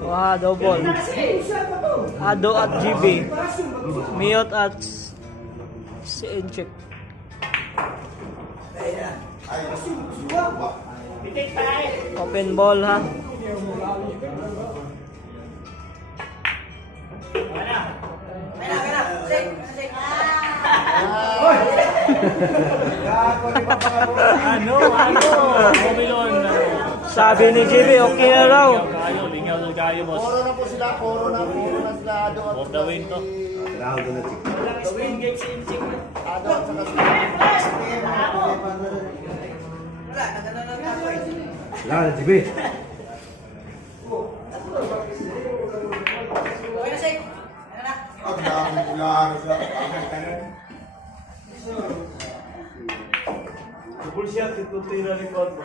Wah, double. Ado at GB. Miyot at si Enchik. Open ball ha. Ano? Mobilon. Sabi ni GB, okay na raw. Kayo, lingaw na kayo, boss. Puro na po sila, puro na sila. Ado at For the win to. The win games in Ching. Ado at saka sila. Wala na, GB. Ang dami ulang sa Bullshit, ito tira record mo.